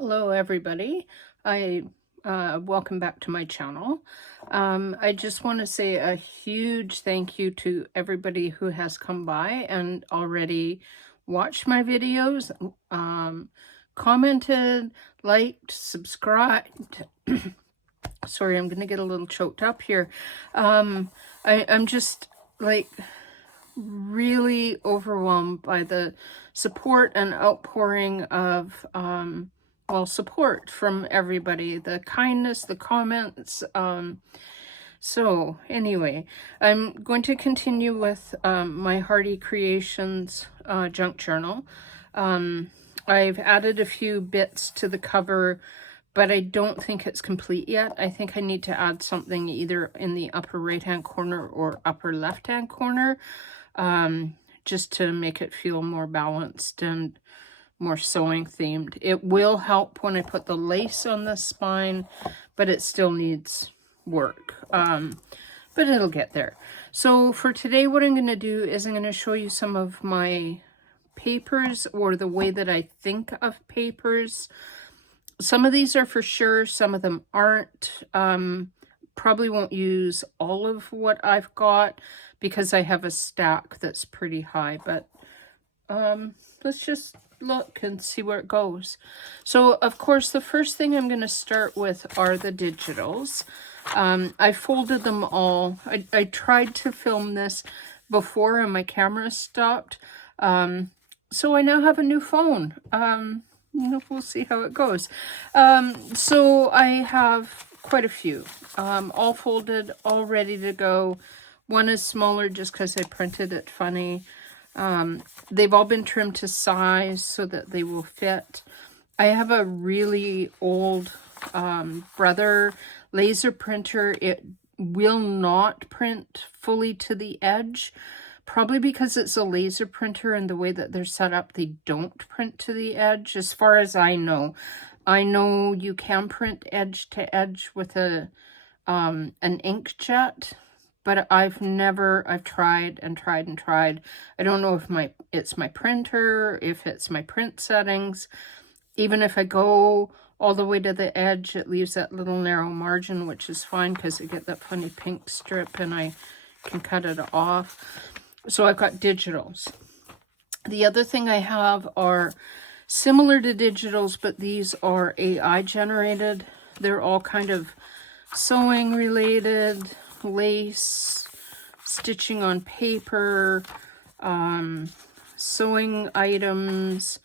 Hello everybody. I welcome back to my channel. I just want to say a huge thank you to everybody who has come by and already watched my videos, commented, liked, subscribed. Sorry, I'm gonna get a little choked up here. I'm just like really overwhelmed by the support and outpouring of support from everybody, the kindness, the comments. So anyway, I'm going to continue with my Hardy Creations junk journal. I've added a few bits to the cover, but I don't think it's complete yet. I think I need to add something either in the upper right hand corner or upper left hand corner, just to make it feel more balanced and more sewing themed. It will help when I put the lace on the spine, but it still needs work. But it'll get there. So for today, what I'm going to do is I'm going to show you some of my papers, or the way that I think of papers. Some of these are for sure, some of them aren't. Probably won't use all of what I've got because I have a stack that's pretty high, but let's just look and see where it goes. So of course the first thing I'm going to start with are the digitals. I folded them all. I tried to film this before and my camera stopped, so I now have a new phone. We'll see how it goes. So I have quite a few, all folded, all ready to go. One is smaller just because I printed it funny. They've all been trimmed to size so that they will fit. I have a really old Brother laser printer. It will not print fully to the edge, probably because it's a laser printer and the way that they're set up, they don't print to the edge, as far as I know. I know you can print edge to edge with an inkjet, but I've tried and tried and tried. I don't know if it's my printer, if it's my print settings. Even if I go all the way to the edge, it leaves that little narrow margin, which is fine because I get that funny pink strip and I can cut it off. So I've got digitals. The other thing I have are similar to digitals, but these are AI generated. They're all kind of sewing related, lace, stitching on paper, sewing items,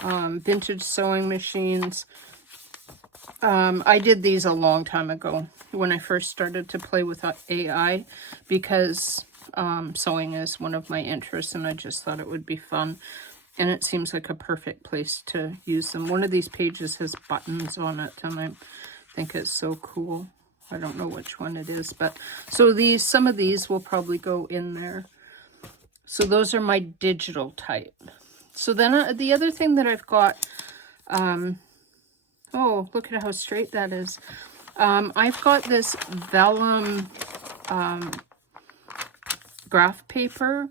vintage sewing machines. I did these a long time ago when I first started to play with AI, because sewing is one of my interests and I just thought it would be fun, and it seems like a perfect place to use them. One of these pages has buttons on it and I think it's so cool. I don't know which one it is, but so some of these will probably go in there. So those are my digital type. So then the other thing that I've got, oh, look at how straight that is. I've got this vellum graph paper.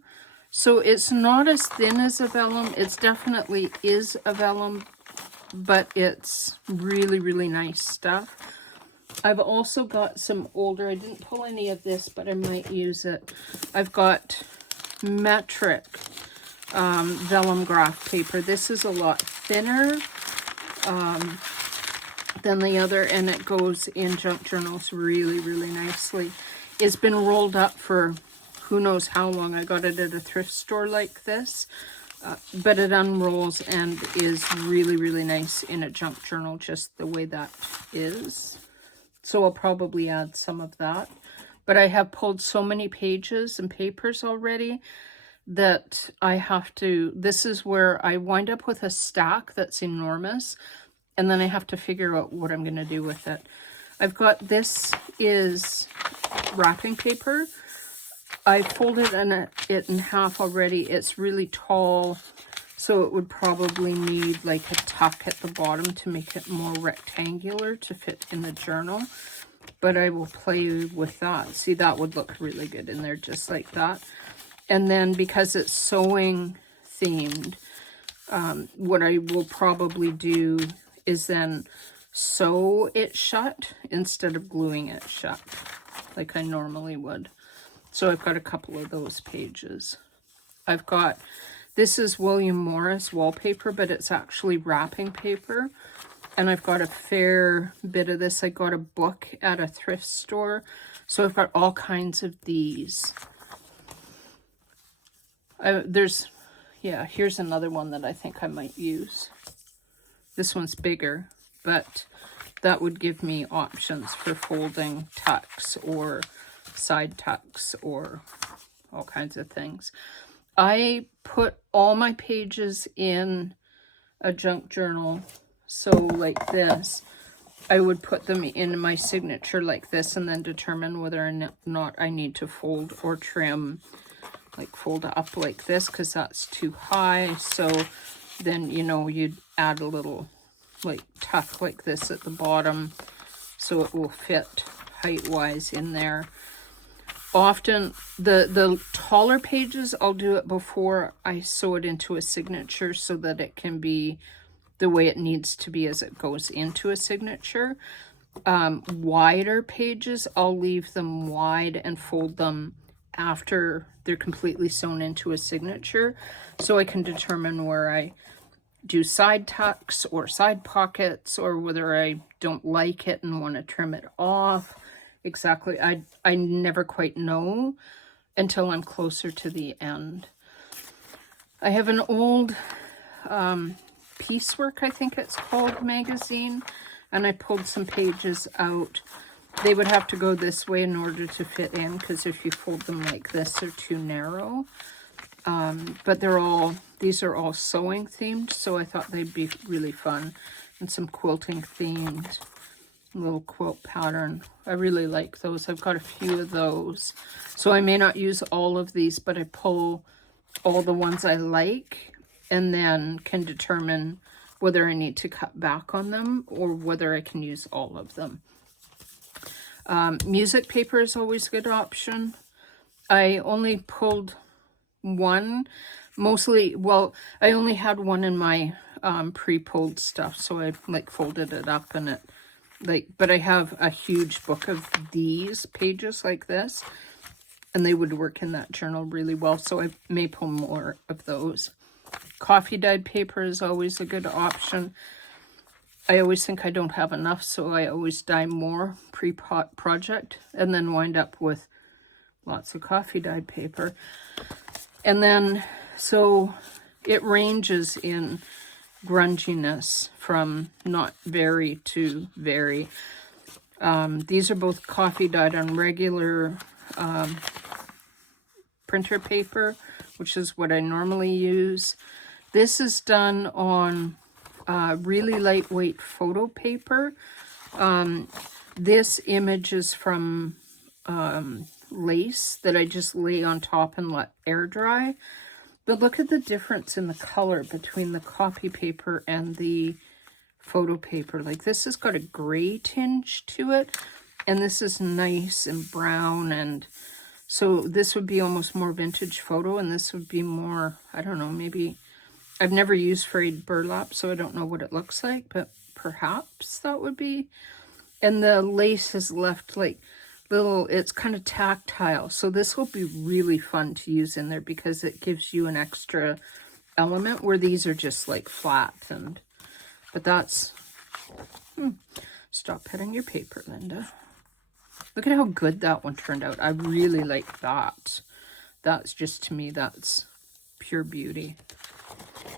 So it's not as thin as a vellum. It's definitely is a vellum, but it's really, really nice stuff. I've also got some older, I didn't pull any of this, but I might use it. I've got metric vellum graph paper. This is a lot thinner than the other, and it goes in junk journals really, really nicely. It's been rolled up for who knows how long. I got it at a thrift store like this, but it unrolls and is really, really nice in a junk journal, just the way that is. So I'll probably add some of that. But I have pulled so many pages and papers already that I have to, this is where I wind up with a stack that's enormous, and then I have to figure out what I'm going to do with it. I've got, this is wrapping paper. I folded it in half already. It's really tall, so it would probably need like a tuck at the bottom to make it more rectangular to fit in the journal. But I will play with that. See, that would look really good in there just like that. And then because it's sewing themed, what I will probably do is then sew it shut instead of gluing it shut like I normally would. So I've got a couple of those pages. I've got, this is William Morris wallpaper, but it's actually wrapping paper. And I've got a fair bit of this. I got a book at a thrift store. So I've got all kinds of these. Here's another one that I think I might use. This one's bigger, but that would give me options for folding tucks or side tucks or all kinds of things. I put all my pages in a junk journal. So like this, I would put them in my signature like this and then determine whether or not I need to fold or trim, like fold up like this because that's too high. So then, you know, you'd add a little like tuck like this at the bottom so it will fit height-wise in there. Often the taller pages, I'll do it before I sew it into a signature so that it can be the way it needs to be as it goes into a signature. Wider pages, I'll leave them wide and fold them after they're completely sewn into a signature so I can determine where I do side tucks or side pockets or whether I don't like it and want to trim it off. Exactly. I never quite know until I'm closer to the end. I have an old Piecework, I think it's called, magazine, and I pulled some pages out. They would have to go this way in order to fit in because if you fold them like this, they're too narrow. But these are all sewing themed, so I thought they'd be really fun. And some quilting themed. Little quilt pattern. I really like those. I've got a few of those. So I may not use all of these, but I pull all the ones I like and then can determine whether I need to cut back on them or whether I can use all of them. Music paper is always a good option. I only pulled one. Mostly, well, I only had one in my pre-pulled stuff, so I like folded it up and it but I have a huge book of these pages like this, and they would work in that journal really well, so I may pull more of those. Coffee dyed paper is always a good option. I always think I don't have enough, so I always dye more pre-project and then wind up with lots of coffee dyed paper. And then, so it ranges in grunginess from not very to very. These are both coffee dyed on regular printer paper, which is what I normally use. This is done on really lightweight photo paper. This image is from lace that I just lay on top and let air dry. But look at the difference in the color between the copy paper and the photo paper. Like this has got a gray tinge to it, and this is nice and brown, and so this would be almost more vintage photo, and this would be more, I don't know, maybe, I've never used frayed burlap, so I don't know what it looks like, but perhaps that would be. And the lace has left like little, it's kind of tactile, so this will be really fun to use in there because it gives you an extra element where these are just like flat. And but that's stop petting your paper, Linda. Look at how good that one turned out. I really like that. That's just, to me, that's pure beauty.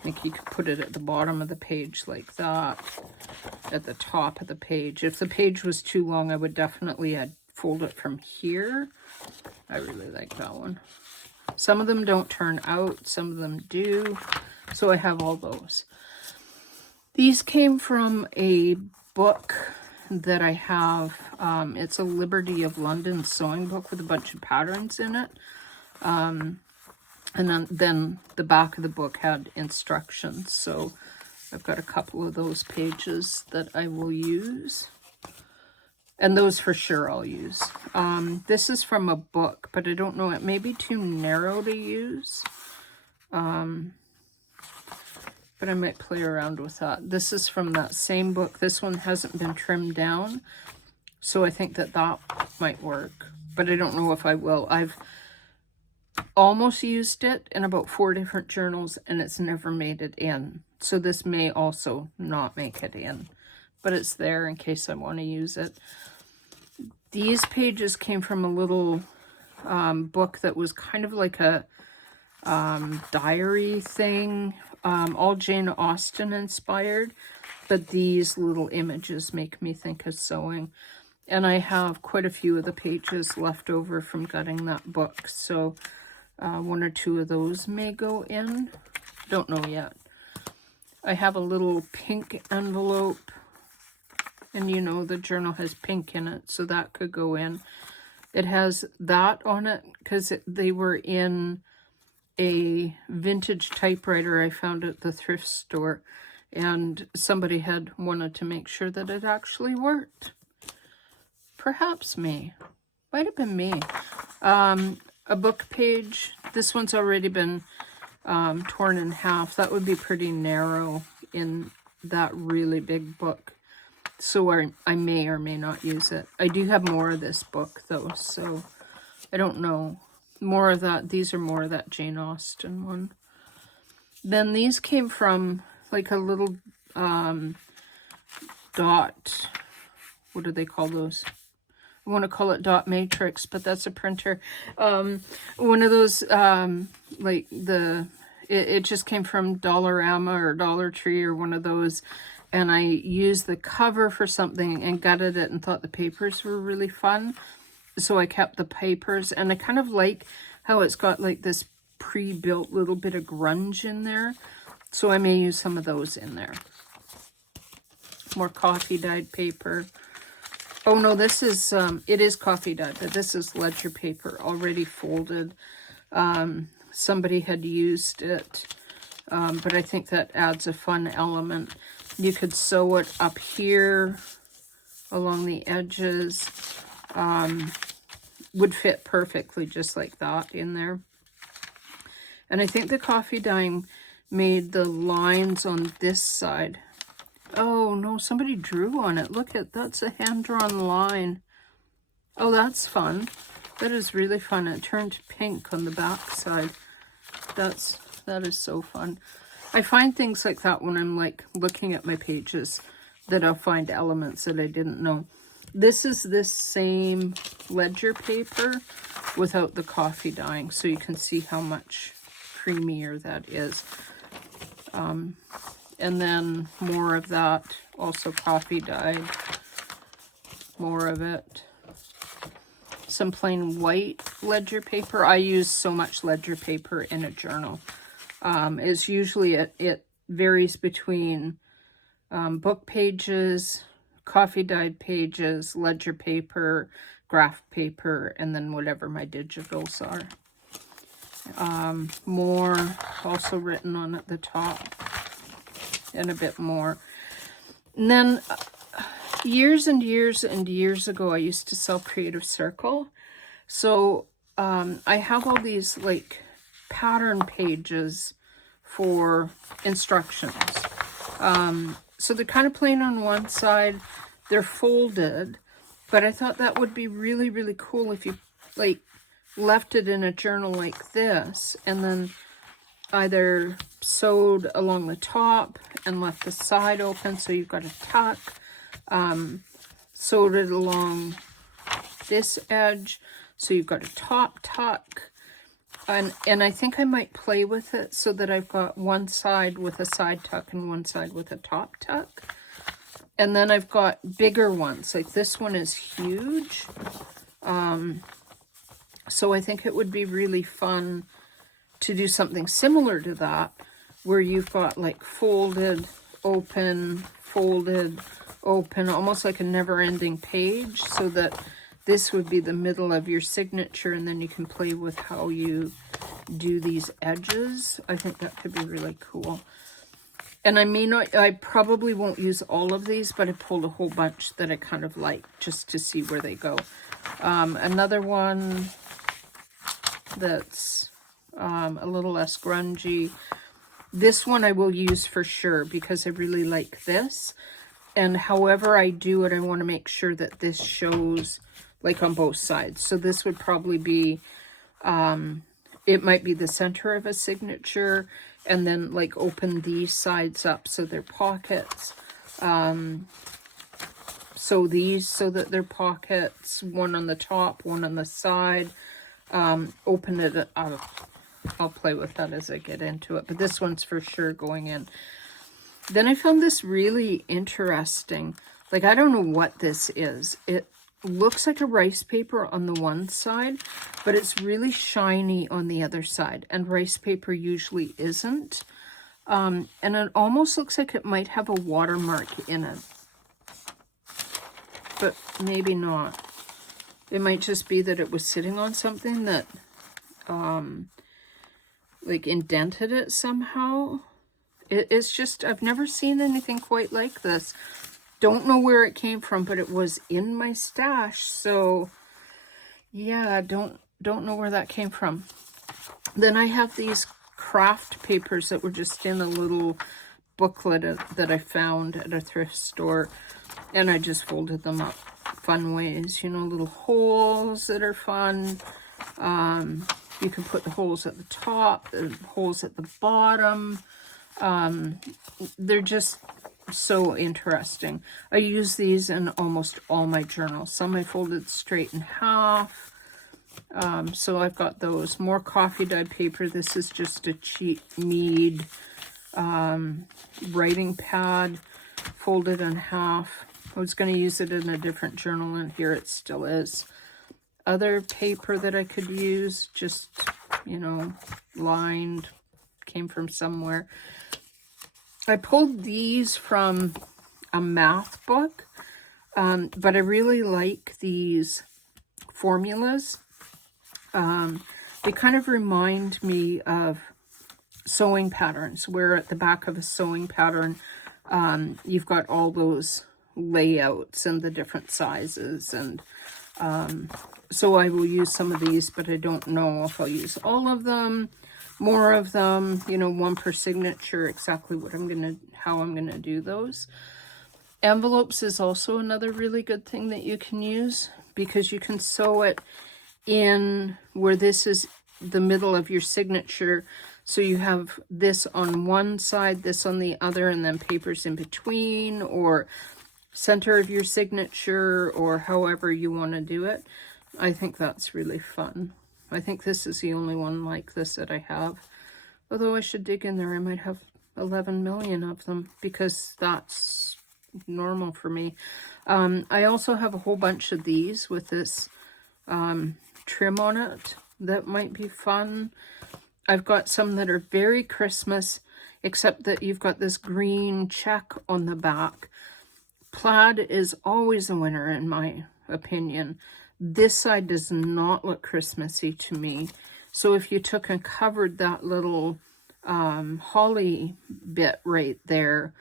Like you could put it at the bottom of the page like that, at the top of the page. If the page was too long, I would definitely fold it from here. I really like that one. Some of them don't turn out, some of them do, so I have all those. These came from a book that I have. It's a Liberty of London sewing book with a bunch of patterns in it. And then the back of the book had instructions, so I've got a couple of those pages that I will use. And those for sure I'll use. This is from a book, but I don't know, it may be too narrow to use. But but I might play around with that. This is from that same book. This one hasn't been trimmed down, so I think that that might work, but I don't know if I will. I've almost used it in about 4 different journals, and it's never made it in. So this may also not make it in, but it's there in case I want to use it. These pages came from a little book that was kind of like a diary thing, all Jane Austen inspired, but these little images make me think of sewing. And I have quite a few of the pages left over from gutting that book, so 1 or 2 of those may go in. Don't know yet. I have a little pink envelope, and you know the journal has pink in it, so that could go in. It has that on it because they were in a vintage typewriter I found at the thrift store, and somebody had wanted to make sure that it actually worked. Perhaps me. Might have been me. A book page. This one's already been torn in half. That would be pretty narrow in that really big book, so I may or may not use it. I do have more of this book though, so I don't know. More of that. These are more of that Jane Austen one. Then these came from like a little dot. What do they call those? I want to call it dot matrix, but that's a printer. One of those, like it just came from Dollarama or Dollar Tree or one of those. And I used the cover for something and gutted it and thought the papers were really fun. So I kept the papers, and I kind of like how it's got like this pre-built little bit of grunge in there. So I may use some of those in there. More coffee dyed paper. Oh no, this is, it is coffee dyed, but this is ledger paper already folded. Somebody had used it, but I think that adds a fun element. You could sew it up here along the edges. Would fit perfectly just like that in there. And I think the coffee dyeing made the lines on this side. Oh no, somebody drew on it. Look at, that's a hand-drawn line. Oh, that's fun. That is really fun. It turned pink on the back side. That is so fun. I find things like that when I'm like looking at my pages, that I'll find elements that I didn't know. This is this same ledger paper without the coffee dyeing, so you can see how much creamier that is. And then more of that, also coffee dyed, more of it. Some plain white ledger paper. I use so much ledger paper in a journal. It's usually, it varies between book pages, coffee dyed pages, ledger paper, graph paper, and then whatever my digitals are. More also written on at the top, and a bit more. And then years and years and years ago, I used to sell Creative Circle. So I have all these like pattern pages for instructions. So they're kind of plain on one side, they're folded, but I thought that would be really, really cool if you like left it in a journal like this, and then either sewed along the top and left the side open so you've got a tuck, sewed it along this edge so you've got a top tuck, and I think I might play with it so that I've got one side with a side tuck and one side with a top tuck. And then I've got bigger ones, like this one is huge. So I think it would be really fun to do something similar to that, where you've got like folded, open, almost like a never-ending page, so that this would be the middle of your signature, and then you can play with how you do these edges. I think that could be really cool. And I probably won't use all of these, but I pulled a whole bunch that I kind of like, just to see where they go. Another one that's a little less grungy. This one I will use for sure because I really like this. And however I do it, I want to make sure that this shows like on both sides. So this would probably be, it might be the center of a signature, and then like open these sides up so they're pockets. So these so that they're pockets, one on the top, one on the side. Open it up. I'll play with that as I get into it, but this one's for sure going in. Then I found this really interesting. Like, I don't know what this is. It looks like a rice paper on the one side, but it's really shiny on the other side, and rice paper usually isn't. And it almost looks like it might have a watermark in it, but maybe not. It might just be that it was sitting on something that like indented it somehow. It's just, I've never seen anything quite like this. Don't know where it came from, but it was in my stash. So yeah, don't know where that came from. Then I have these craft papers that were just in a little booklet that I found at a thrift store, and I just folded them up fun ways, you know, little holes that are fun. You can put the holes at the top, the holes at the bottom. They're just so interesting. I use these in almost all my journals. Some I folded straight in half. So I've got those. More coffee dye paper. This is just a cheap Mead writing pad, folded in half. I was going to use it in a different journal, and here it still is. Other paper that I could use, just, you know, lined, came from somewhere. I pulled these from a math book, but I really like these formulas. They kind of remind me of sewing patterns, where at the back of a sewing pattern, you've got all those layouts and the different sizes, and so I will use some of these, but I don't know if I'll use all of them, more of them, you know, one per signature, exactly what how I'm gonna do those. Envelopes is also another really good thing that you can use, because you can sew it in where this is the middle of your signature. So you have this on one side, this on the other, and then papers in between, or center of your signature, or however you want to do it. I think that's really fun. I think this is the only one like this that I have. Although I should dig in there. I might have 11 million of them, because that's normal for me. I also have a whole bunch of these with this trim on it that might be fun. I've got some that are very Christmas, except that you've got this green check on the back. Plaid is always a winner in my opinion. This side does not look Christmassy to me. So if you took and covered that little holly bit right there,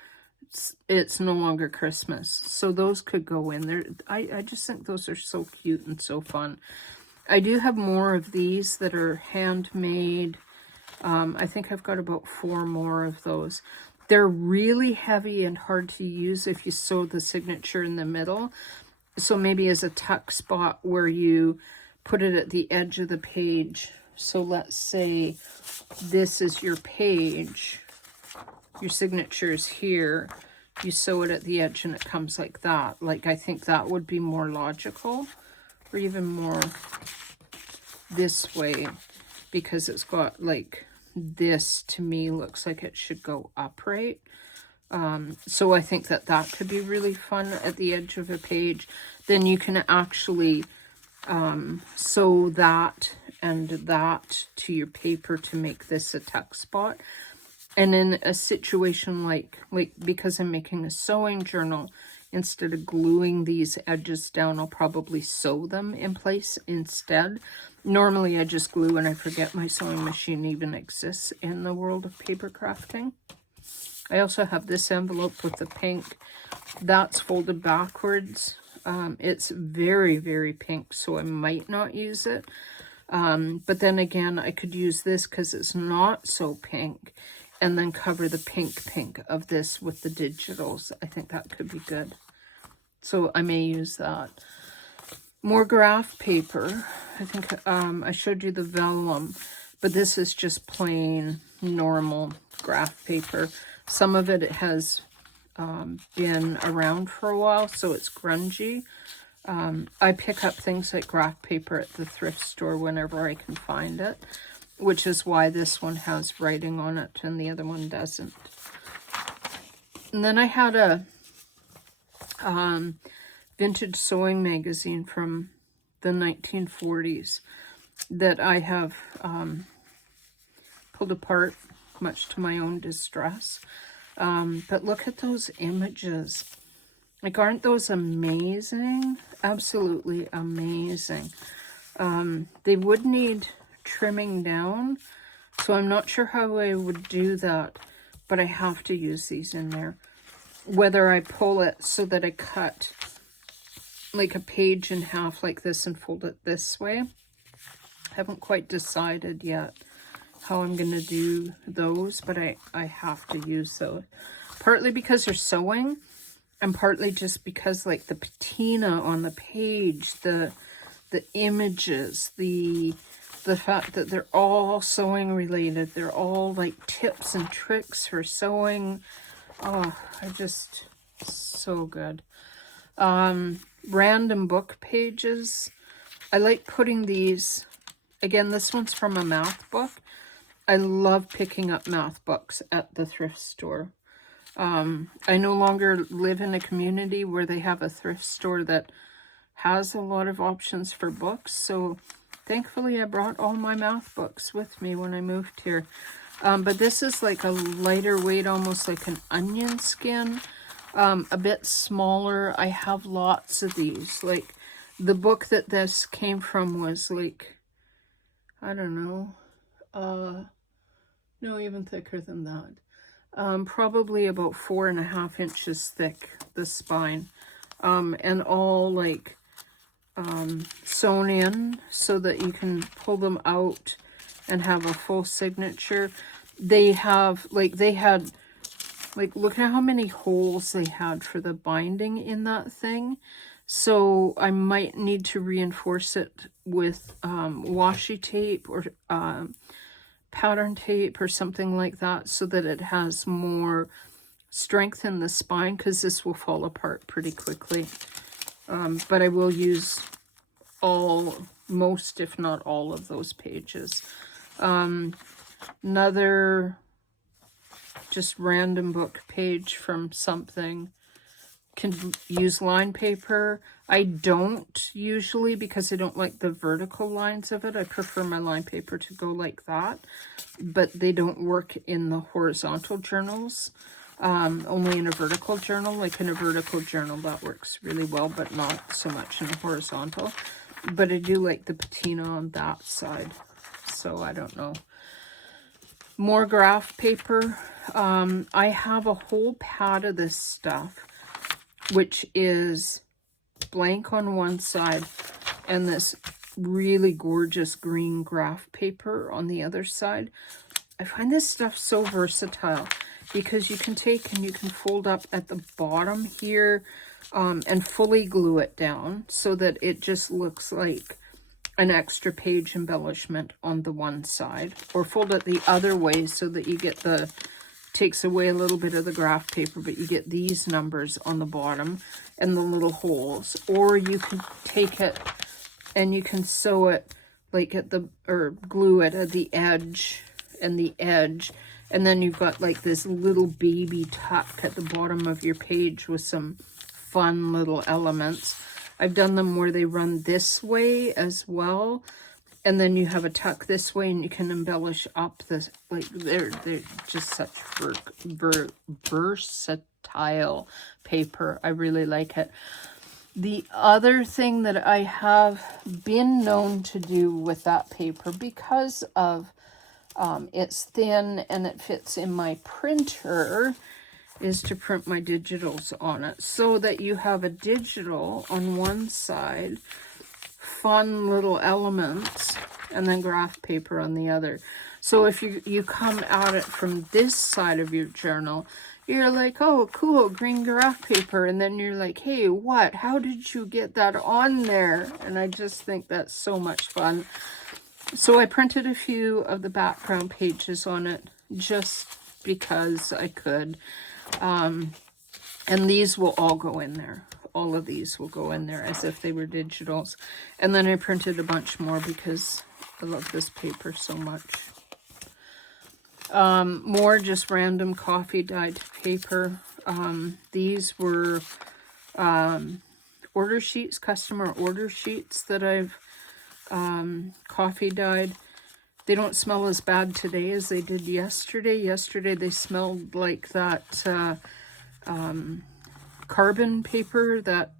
it's no longer Christmas. So those could go in there. I just think those are so cute and so fun. I do have more of these that are handmade. I think I've got about 4 more of those. They're really heavy and hard to use if you sew the signature in the middle. So maybe as a tuck spot where you put it at the edge of the page. So let's say this is your page. Your signature is here. You sew it at the edge and it comes like that. Like, I think that would be more logical, or even more this way, because it's got like this, to me looks like it should go upright. So I think that could be really fun at the edge of a page. Then you can actually sew that and that to your paper to make this a tuck spot. And in a situation like because I'm making a sewing journal, instead of gluing these edges down, I'll probably sew them in place instead. Normally I just glue, and I forget my sewing machine even exists in the world of paper crafting. I also have this envelope with the pink. That's folded backwards. It's very, very pink, so I might not use it. But then again, I could use this because it's not so pink. and then cover the pink of this with the digitals. I think that could be good. So I may use that. More graph paper. I think I showed you the vellum, but this is just plain normal graph paper. Some of it has been around for a while, so it's grungy. I pick up things like graph paper at the thrift store whenever I can find it, which is why this one has writing on it and the other one doesn't. And then I had a vintage sewing magazine from the 1940s that I have pulled apart, much to my own distress. But look at those images. Like, aren't those amazing? Absolutely amazing. They would need trimming down, so I'm not sure how I would do that, but I have to use these in there. Whether I pull it so that I cut like a page in half like this and fold it this way. I haven't quite decided yet how I'm going to do those, but I have to use those. Partly because they're sewing, and partly just because like the patina on the page, the images, the fact that they're all sewing related. They're all like tips and tricks for sewing. Oh, so good. Random book pages. I like putting these, again, this one's from a math book. I love picking up math books at the thrift store. I no longer live in a community where they have a thrift store that has a lot of options for books, so thankfully I brought all my math books with me when I moved here. But this is like a lighter weight, almost like an onion skin, a bit smaller. I have lots of these. Like, the book that this came from was like, I don't know, no, even thicker than that. Probably about 4.5 inches thick, the spine, and all like sewn in so that you can pull them out and have a full signature. They have, like, they had, like, look at how many holes they had for the binding in that thing. So I might need to reinforce it with washi tape or pattern tape or something like that so that it has more strength in the spine, because this will fall apart pretty quickly. But I will use most, if not all, of those pages. Another just random book page from something. Can use line paper. I don't usually, because I don't like the vertical lines of it. I prefer my line paper to go like that, but they don't work in the horizontal journals. Only in a vertical journal. Like in a vertical journal that works really well, but not so much in a horizontal. But I do like the patina on that side, so I don't know. More graph paper. I have a whole pad of this stuff, which is blank on one side and this really gorgeous green graph paper on the other side. I find this stuff so versatile because you can take and you can fold up at the bottom here and fully glue it down so that it just looks like an extra page embellishment on the one side, or fold it the other way so that you get takes away a little bit of the graph paper, but you get these numbers on the bottom and the little holes. Or you can take it and you can sew it like or glue it at the edge and the edge, and then you've got like this little baby tuck at the bottom of your page with some fun little elements. I've done them where they run this way as well, and then you have a tuck this way and you can embellish up this. Like, they're just such versatile paper. I really like it. The other thing that I have been known to do with that paper, because of it's thin and it fits in my printer, is to print my digitals on it so that you have a digital on one side, fun little elements, and then graph paper on the other. So if you come at it from this side of your journal, you're like, oh, cool, green graph paper. And then you're like, hey, what? How did you get that on there? And I just think that's so much fun. So I printed a few of the background pages on it just because I could. And these will all go in there. All of these will go in there as if they were digitals. And then I printed a bunch more because I love this paper so much. More just random coffee dyed paper. These were order sheets, customer order sheets that I've coffee dyed. They don't smell as bad today as they did yesterday. Yesterday they smelled like that carbon paper that,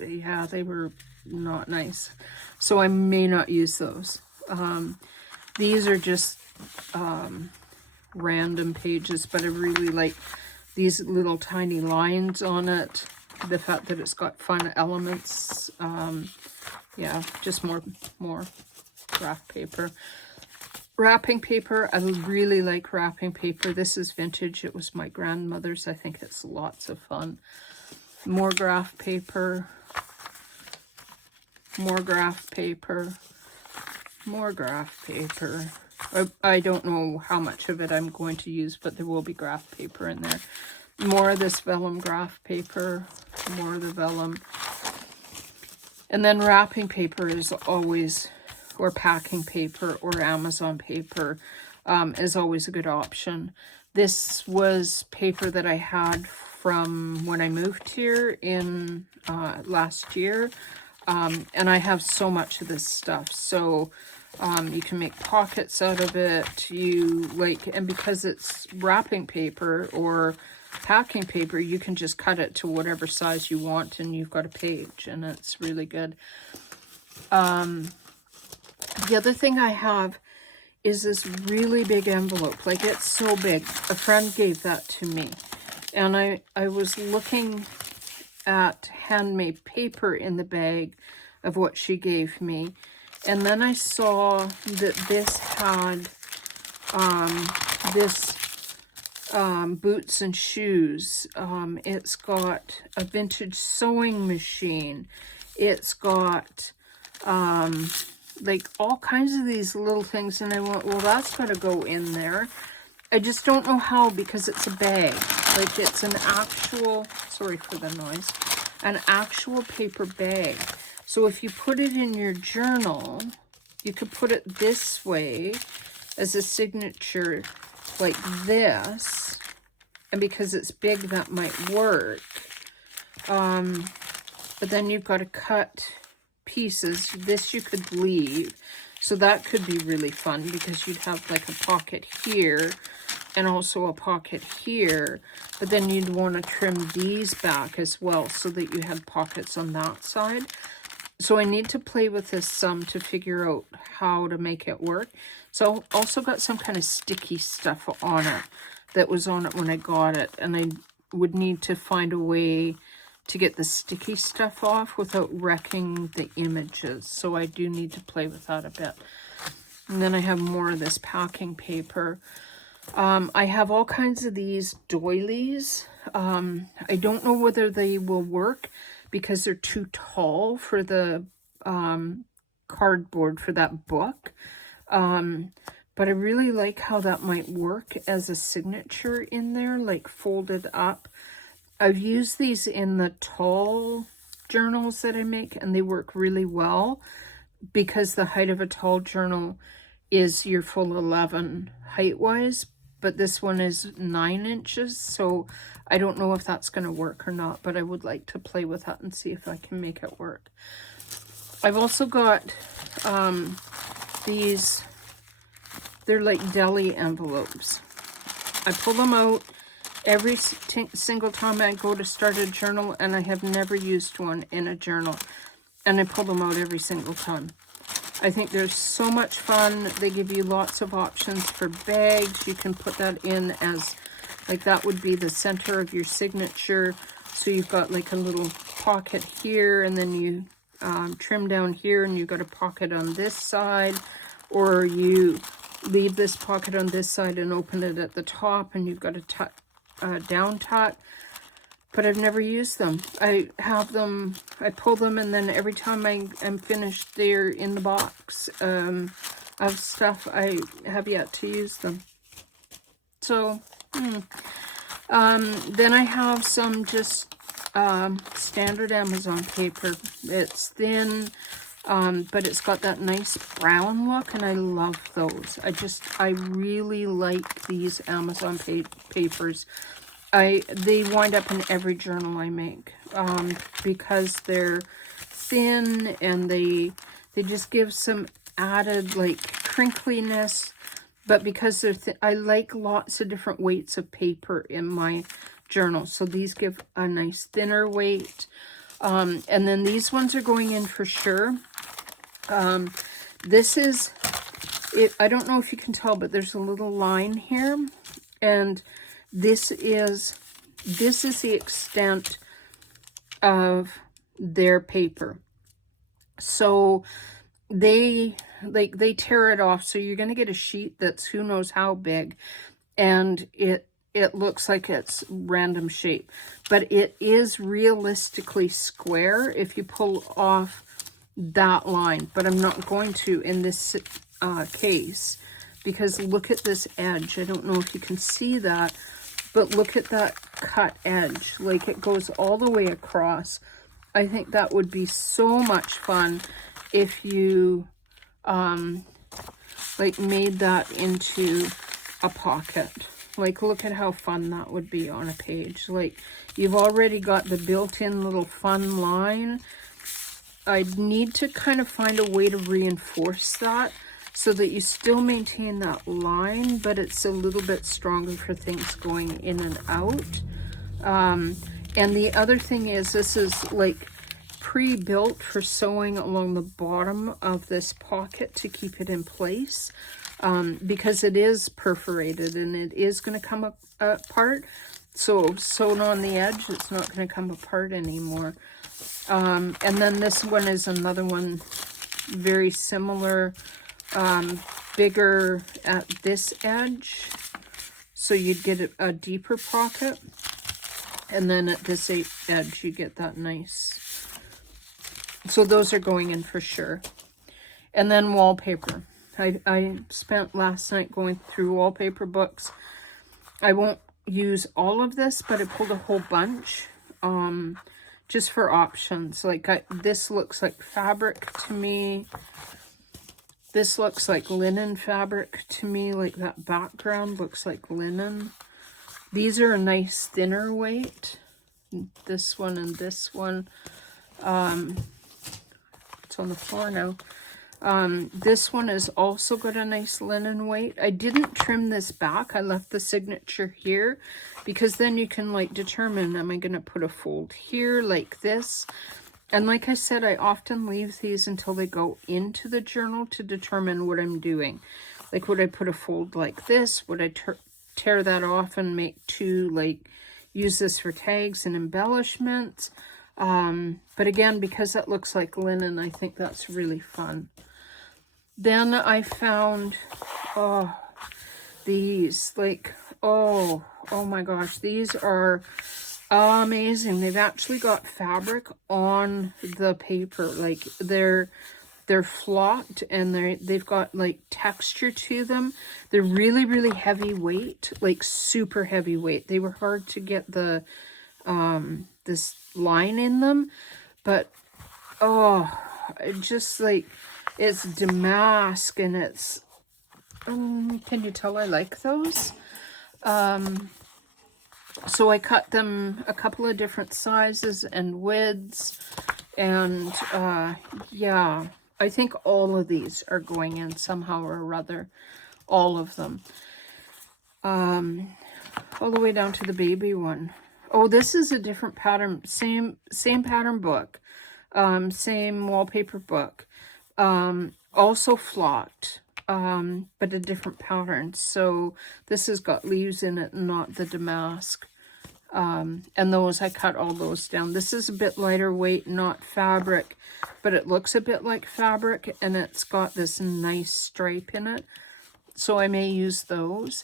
yeah, they were not nice. So I may not use those. These are just random pages, but I really like these little tiny lines on it. The fact that it's got fun elements. Yeah, just more graph paper. Wrapping paper, I really like wrapping paper. This is vintage. It was my grandmother's. I think it's lots of fun. More graph paper. More graph paper. More graph paper. I don't know how much of it I'm going to use, but there will be graph paper in there. More of this vellum graph paper. More of the vellum. And then wrapping paper is always, or packing paper or Amazon paper is always a good option. This was paper that I had from when I moved here in last year. And I have so much of this stuff. So you can make pockets out of it. And because it's wrapping paper or packing paper, you can just cut it to whatever size you want and you've got a page, and it's really good. The other thing I have is this really big envelope. Like, it's so big. A friend gave that to me. And I was looking at handmade paper in the bag of what she gave me. And then I saw that this had boots and shoes. It's got a vintage sewing machine. It's got like all kinds of these little things, and I went, well, that's got to go in there. I just don't know how, because it's a bag. Like, it's an actual, sorry for the noise, an actual paper bag. So if you put it in your journal, you could put it this way as a signature, like this. And because it's big, that might work. But then you've got to cut pieces. This you could leave. So that could be really fun, because you'd have like a pocket here and also a pocket here. But then you'd want to trim these back as well so that you had pockets on that side. So I need to play with this some to figure out how to make it work. So also got some kind of sticky stuff on it that was on it when I got it. And I would need to find a way to get the sticky stuff off without wrecking the images. So I do need to play with that a bit. And then I have more of this packing paper. I have all kinds of these doilies. I don't know whether they will work because they're too tall for the cardboard for that book. But I really like how that might work as a signature in there, like folded up. I've used these in the tall journals that I make, and they work really well because the height of a tall journal is your full 11 height-wise, but this one is 9 inches, so I don't know if that's going to work or not, but I would like to play with that and see if I can make it work. I've also got these, they're like deli envelopes. I pull them out every single time I go to start a journal, and I have never used one in a journal, and I pull them out every single time. I think they're so much fun. They give you lots of options for bags. You can put that in as, like, that would be the center of your signature. So you've got like a little pocket here, and then you trim down here, and you've got a pocket on this side. Or you leave this pocket on this side and open it at the top, and you've got a down tuck. But I've never used them. I have them, I pull them, and then every time I'm finished, they're in the box of stuff. I have yet to use them. So, then I have some just standard Amazon paper. It's thin, but it's got that nice brown look, and I love those. I really like these Amazon papers. They wind up in every journal I make, because they're thin, and they just give some added, like, crinkliness. But because they're I like lots of different weights of paper in my journal. So these give a nice thinner weight. And then these ones are going in for sure. This is, I don't know if you can tell, but there's a little line here. And this is the extent of their paper. So they tear it off, so you're going to get a sheet that's who knows how big, and it looks like it's random shape, but it is realistically square if you pull off that line. But I'm not going to in this case, because look at this edge. I don't know if you can see that, but look at that cut edge. Like, it goes all the way across. I think that would be so much fun if you like made that into a pocket. Like, look at how fun that would be on a page. Like, you've already got the built-in little fun line. I'd need to kind of find a way to reinforce that so that you still maintain that line, but it's a little bit stronger for things going in and out. And the other thing is, this is like pre-built for sewing along the bottom of this pocket to keep it in place, because it is perforated and it is going to come apart. So sewn on the edge, it's not going to come apart anymore. And then this one is another one, very similar, bigger at this edge, so you'd get a deeper pocket, and then at this edge you get that nice. So those are going in for sure. And then wallpaper. I spent last night going through wallpaper books. I won't use all of this, but I pulled a whole bunch, just for options. Like, this looks like fabric to me. This looks like linen fabric to me. Like, that background looks like linen. These are a nice thinner weight. This one and this one. It's on the floor now. This one is also got a nice linen weight. I didn't trim this back. I left the signature here because then you can, like, determine, am I going to put a fold here like this? And like I said, I often leave these until they go into the journal to determine what I'm doing. Like, would I put a fold like this? Would I tear that off and make two, like, use this for tags and embellishments? But again, because that looks like linen, I think that's really fun. Then I found, these, like, oh my gosh, these are amazing. They've actually got fabric on the paper. Like, they're flocked, and they've got, like, texture to them. They're really, really heavy weight, like super heavy weight. They were hard to get the, this line in them, but, just like, it's damask, and it's, can you tell I like those? So I cut them a couple of different sizes and widths, and yeah, I think all of these are going in somehow or other, all of them. All the way down to the baby one. Oh, this is a different pattern, same pattern book, same wallpaper book, also flocked, but a different pattern. So this has got leaves in it, not the damask. And those, I cut all those down. This is a bit lighter weight, not fabric, but it looks a bit like fabric, and it's got this nice stripe in it. so I may use those.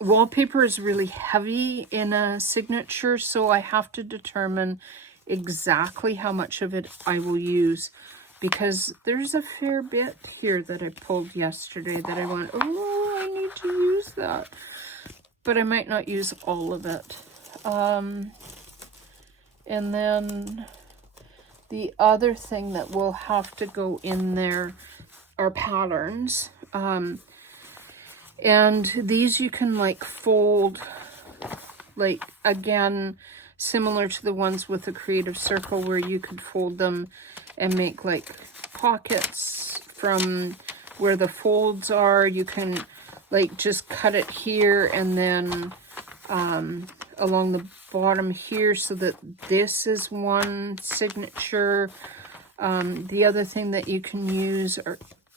Wallpaper is really heavy in a signature, so I have to determine exactly how much of it I will use, because there's a fair bit here that I pulled yesterday that I went, oh, I need to use that. But I might not use all of it. And then the other thing that will have to go in there are patterns. And these you can like fold, like again, similar to the ones with the creative circle, where you could fold them and make like pockets from where the folds are. You can like just cut it here and then along the bottom here, so that this is one signature. The other thing that you can use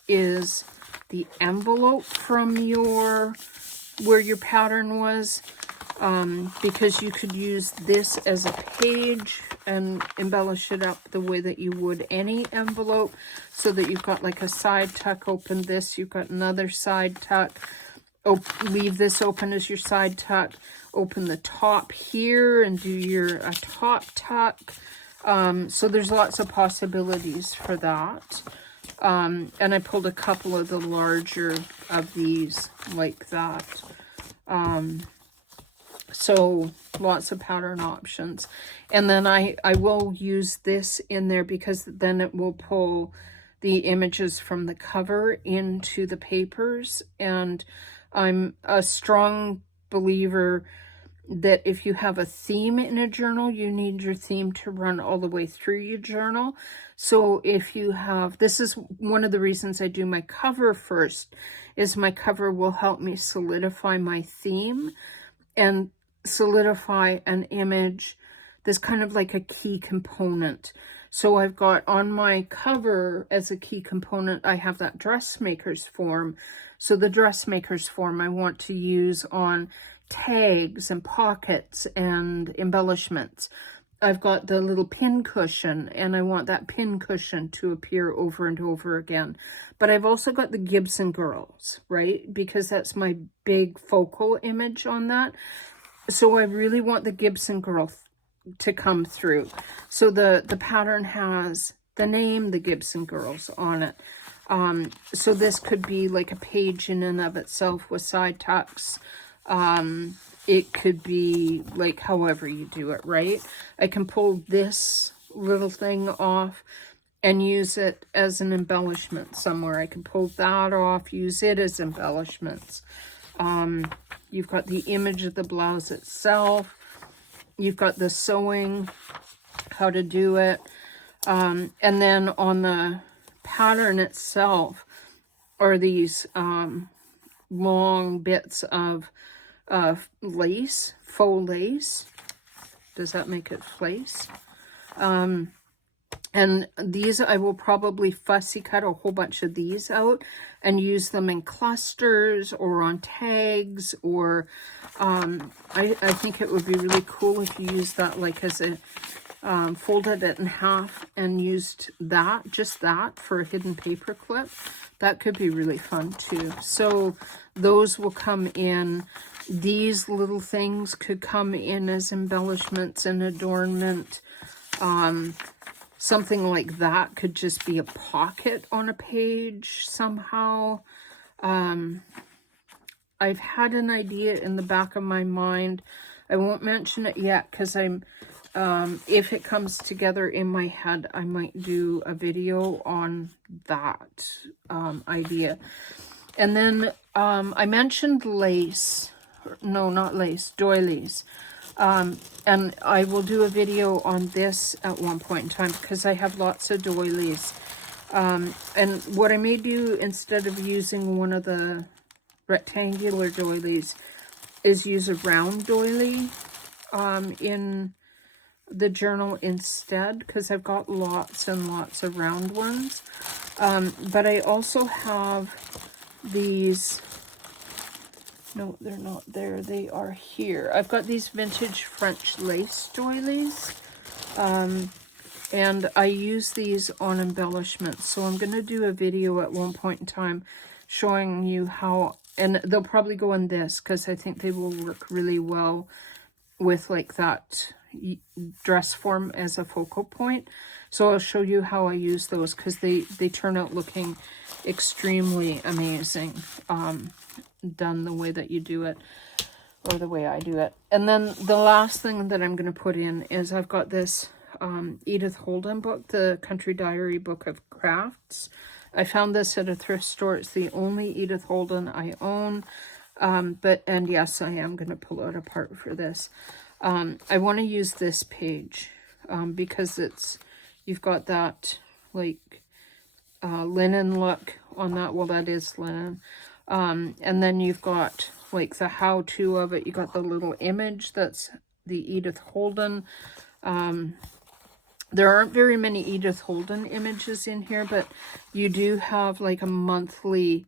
is the envelope from where your pattern was, because you could use this as a page and embellish it up the way that you would any envelope, so that you've got like a side tuck. Open this, you've got another side tuck. Leave this open as your side tuck. Open the top here and do your top tuck. So there's lots of possibilities for that. And I pulled a couple of the larger of these like that. So lots of pattern options. And then I will use this in there, because then it will pull the images from the cover into the papers. And I'm a strong believer that if you have a theme in a journal, you need your theme to run all the way through your journal. So if you have, this is one of the reasons I do my cover first, is my cover will help me solidify my theme and solidify an image that's kind of like a key component. So I've got on my cover as a key component, I have that dressmaker's form. So the dressmaker's form I want to use on tags and pockets and embellishments. I've got the little pin cushion, and I want that pin cushion to appear over and over again. But I've also got the Gibson girls, right? Because that's my big focal image on that. So I really want the Gibson girl to come through. So the pattern has the name, the Gibson girls, on it. So this could be like a page in and of itself with side tucks. It could be like however you do it, right? I can pull this little thing off and use it as an embellishment somewhere. I can pull that off, use it as embellishments. You've got the image of the blouse itself. You've got the sewing, how to do it. And then on the pattern itself are these long bits of lace, faux lace. Does that make it lace? And these, I will probably fussy cut a whole bunch of these out and use them in clusters or on tags, or I think it would be really cool if you used that like as a, folded it in half and used that, just that, for a hidden paper clip. That could be really fun too. So those will come in. These little things could come in as embellishments and adornment. Something like that could just be a pocket on a page somehow. I've had an idea in the back of my mind. I won't mention it yet because I'm, if it comes together in my head, I might do a video on that idea. And then I mentioned lace. No, not lace, doilies. And I will do a video on this at one point in time because I have lots of doilies. And what I may do instead of using one of the rectangular doilies is use a round doily in the journal instead, because I've got lots and lots of round ones. But I also have these. No, they're not there. They are here. I've got these vintage French lace doilies. And I use these on embellishments. So I'm going to do a video at one point in time showing you how, and they'll probably go in this because I think they will work really well with like that dress form as a focal point. So I'll show you how I use those because they turn out looking extremely amazing, done the way that you do it, or the way I do it. And then the last thing that I'm going to put in is I've got this Edith Holden book, the Country Diary Book of Crafts. I found this at a thrift store. It's the only Edith Holden I own. And yes, I am going to pull it apart for this. I want to use this page because you've got that like linen look on that. Well, that is linen. And then you've got like the how-to of it. You got the little image that's the Edith Holden. There aren't very many Edith Holden images in here, but you do have like a monthly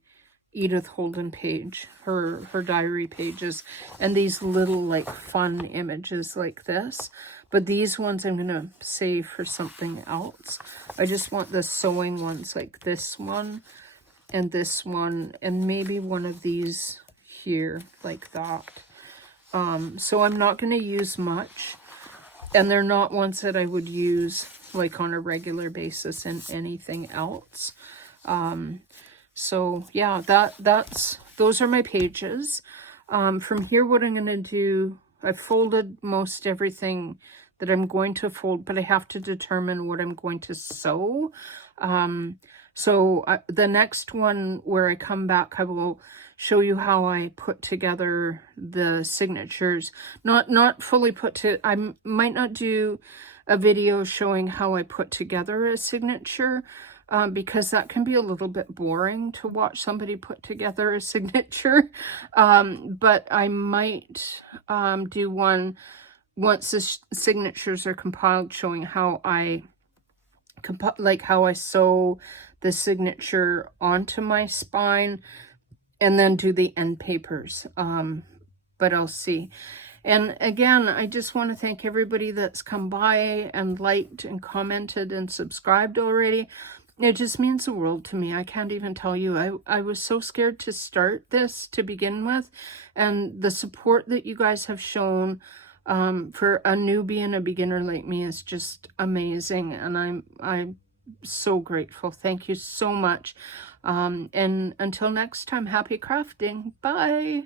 Edith Holden page, her diary pages, and these little like fun images like this. But these ones I'm going to save for something else. I just want the sewing ones like this one and this one and maybe one of these here like that. So I'm not going to use much. And they're not ones that I would use like on a regular basis in anything else. So yeah, those are my pages. From here, what I'm going to do, I've folded most everything that I'm going to fold, but I have to determine what I'm going to sew. The next one where I come back, I will show you how I put together the signatures. Not fully I might not do a video showing how I put together a signature, because that can be a little bit boring to watch somebody put together a signature. But I might do one once the signatures are compiled, showing how I sew the signature onto my spine and then do the end papers. But I'll see. And again, I just want to thank everybody that's come by and liked and commented and subscribed already. It just means the world to me. I can't even tell you. I was so scared to start this to begin with. And the support that you guys have shown for a newbie and a beginner like me is just amazing. And I'm so grateful. Thank you so much. And until next time, happy crafting. Bye.